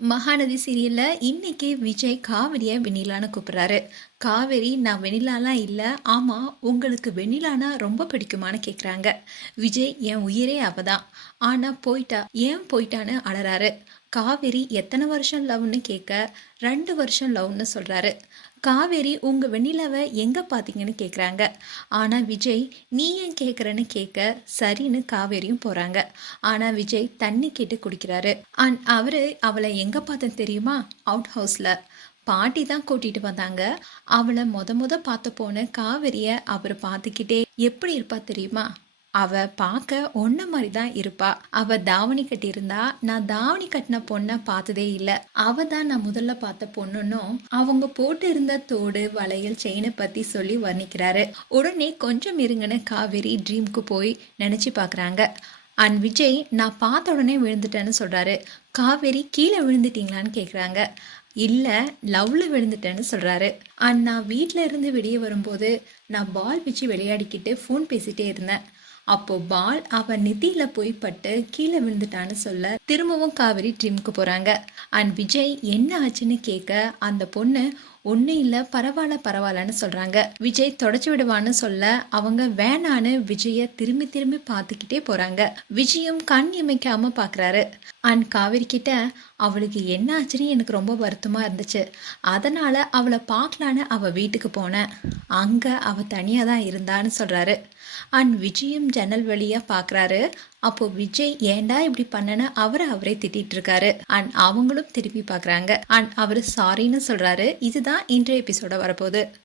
மகாநதி சீரியலில் இன்னைக்கு விஜய் காவிரியை வெண்ணிலான்னு கூப்பிடுறாரு. காவேரி நான் வெண்ணிலாலாம் இல்லை. ஆமாம் உங்களுக்கு வெண்ணிலானா ரொம்ப பிடிக்குமான்னு கேட்குறாங்க விஜய் என் உயிரே அவ தான் ஆனால் போயிட்டா ஏன் போயிட்டான்னு அலறாரு. காவேரி எத்தனை வருஷம் லவ்னு கேட்க ரெண்டு வருஷம் லவ்னு சொல்கிறாரு காவேரி உங்கள் வெண்ணிலாவை எங்கே பார்த்தீங்கன்னு கேட்குறாங்க ஆனால் விஜய் நீ ஏன் கேட்குறன்னு கேட்க சரின்னு காவேரியும் போகிறாங்க ஆனால் விஜய் தண்ணி கேட்டு குடிக்கிறாரு. அண்ட் அவர் அவளை எங்கே பார்த்தேன் தெரியுமா? அவுட் ஹவுஸில். பாட்டி தான் கூட்டிகிட்டு வந்தாங்க. அவளை முத முத பார்த்த போன காவேரியை அவர் பார்த்துக்கிட்டே எப்படி இருப்பா தெரியுமா? அவ பார்க்க ஒன்ன மாதிரி தான் இருப்பா. அவ தாவணி கட்டியிருந்தா நான் தாவணி கட்டின பொண்ணை பார்த்ததே இல்லை. அவ தான் நான் முதல்ல பார்த்த பொண்ணுன்னும் அவங்க போட்டு இருந்த தோடு வளையல் செயினை பத்தி சொல்லி வர்ணிக்கிறாரு. உடனே கொஞ்சம் இருங்கன்னு காவேரி ட்ரீம்க்கு போய் நினைச்சு பார்க்குறாங்க. அண்ட் விஜய் நான் பார்த்த உடனே விழுந்துட்டேன்னு சொல்றாரு. காவேரி கீழே விழுந்துட்டீங்களான்னு கேட்குறாங்க இல்லை லவ்ல விழுந்துட்டேன்னு சொல்கிறாரு அண்ட் நான் வீட்டில் இருந்து வெளியே வரும்போது நான் பால் வச்சு விளையாடிக்கிட்டு ஃபோன் பேசிட்டே இருந்தேன். அப்போ பால் அவ நிதியில போய் பட்டு கீழே விழுந்துட்டான்னு சொல்ல திரும்பவும் காவிரி ட்ரீமுக்கு போறாங்க. அண்ட் விஜய் என்ன ஆச்சுன்னு கேட்க அந்த பொண்ணு ஒன்றும் இல்லை பரவாயில்ல பரவாயில்லன்னு சொல்கிறாங்க விஜய் தொடச்சி விடுவான்னு சொல்ல அவங்க வேணான்னு விஜயை திரும்பி திரும்பி பார்த்துக்கிட்டே போகிறாங்க விஜயும் கண் இமைக்காம பார்க்குறாரு அண்ட் காவேரி கிட்ட அவளுக்கு என்ன ஆச்சுன்னு எனக்கு ரொம்ப வருத்தமாக இருந்துச்சு. அதனால் அவளை பார்க்கலான்னு அவள் வீட்டுக்கு போனேன். அங்கே அவள் தனியாக தான் இருந்தான்னு சொல்கிறாரு அண்ட் விஜயும் ஜன்னல் வழியாக பார்க்குறாரு அப்போ விஜய் ஏன்டா இப்படி பண்ணேன்னு அவரை அவரே திட்டிட்டு இருக்காரு. அண்ட் அவங்களும் திருப்பி பார்க்குறாங்க அண்ட் அவர் சாரின்னு சொல்கிறாரு இதுதான் இன்றைய எபிசோட வரப்போகுது.